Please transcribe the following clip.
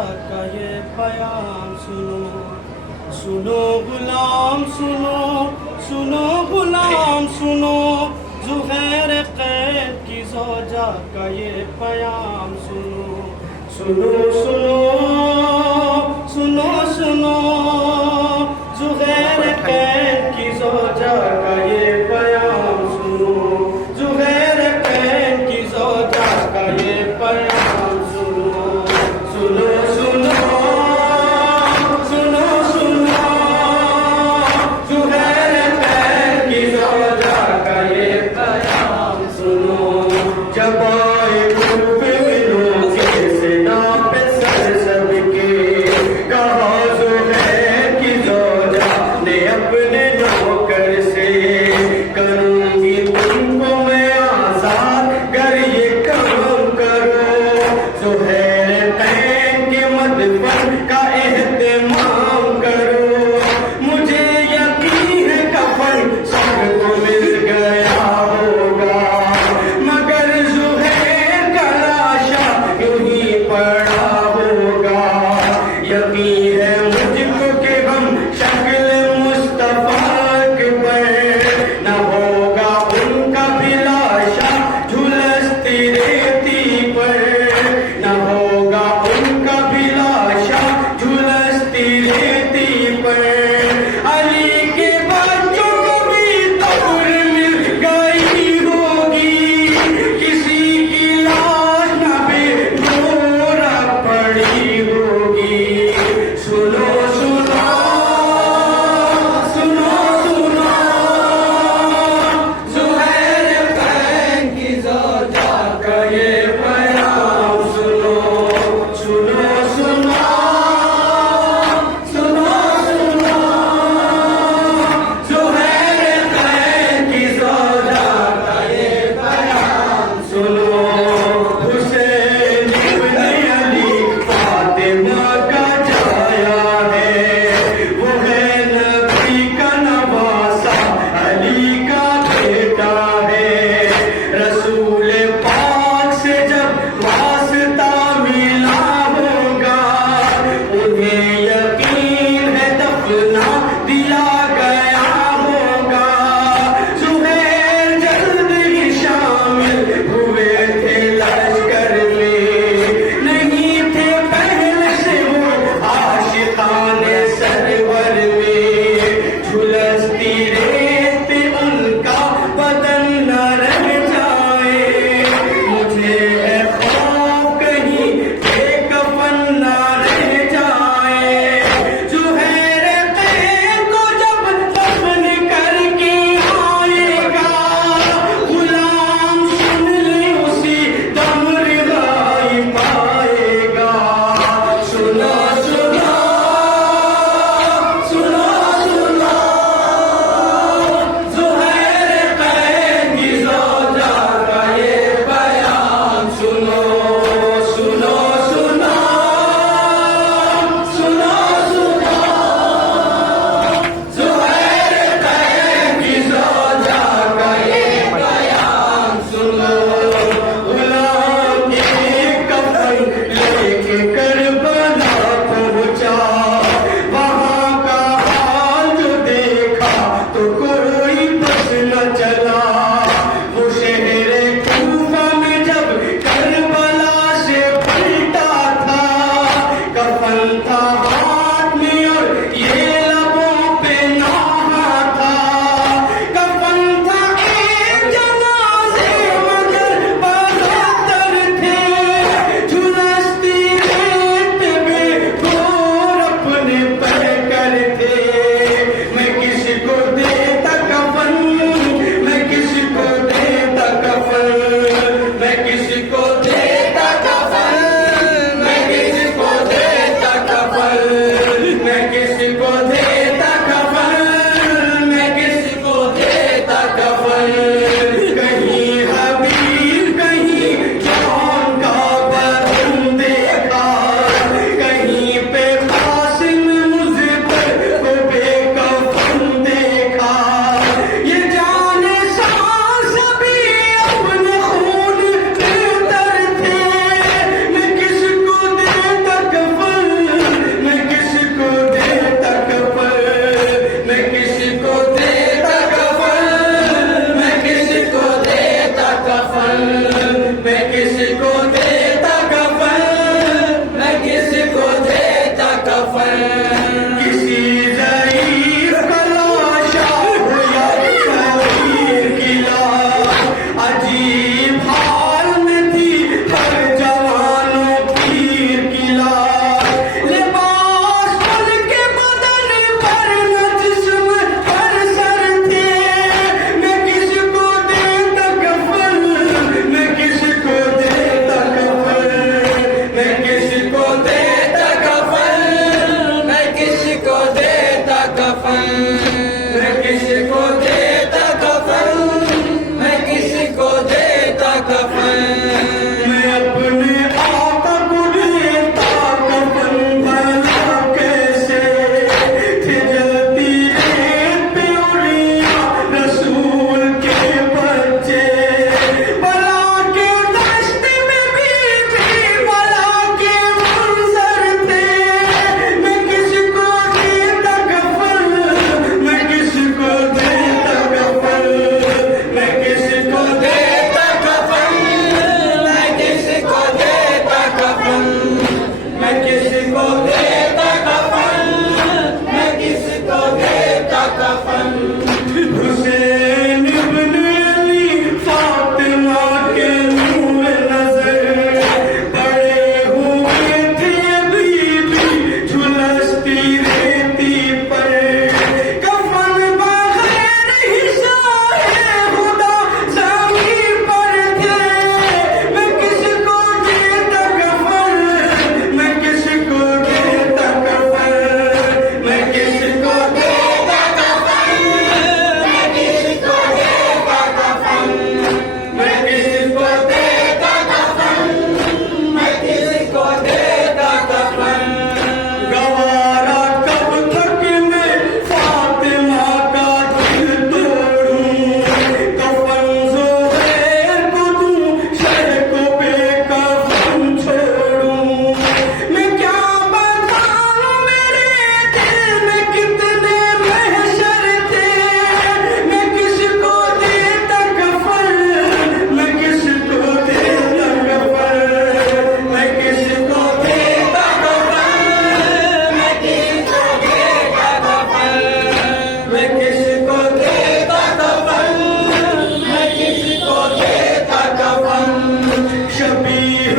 का ये बयान सुनो, सुनो गुलाम सुनो, सुनो गुलाम सुनो, ज़ुहैर कैद की ज़ौजा का ये बयान सुनो, सुनो सुनो सुनो सुनो, ज़ुहैर कैद की ज़ौजा का ये बयान सुनो, ज़ुहैर कैद की ज़ौजा का ये बयान सुनो, सुनो सुनो सुनो सुनो, ज़ुहैर कैद की ज़ौजा का ये बयान सुनो। जब आए खूब मिलोगे सिना पे सर सबके, कहा ज़ुहैर की ज़ौजा ने अपने नौकर से, करूंगी तुमको मैं आज़ाद गर ये काम करो, ज़ुहैर कैद के मदफन का एहतमाम करो, मुझे यकीन है कफन सबको मिल गया होगा, मगर ज़ुहैर शबीह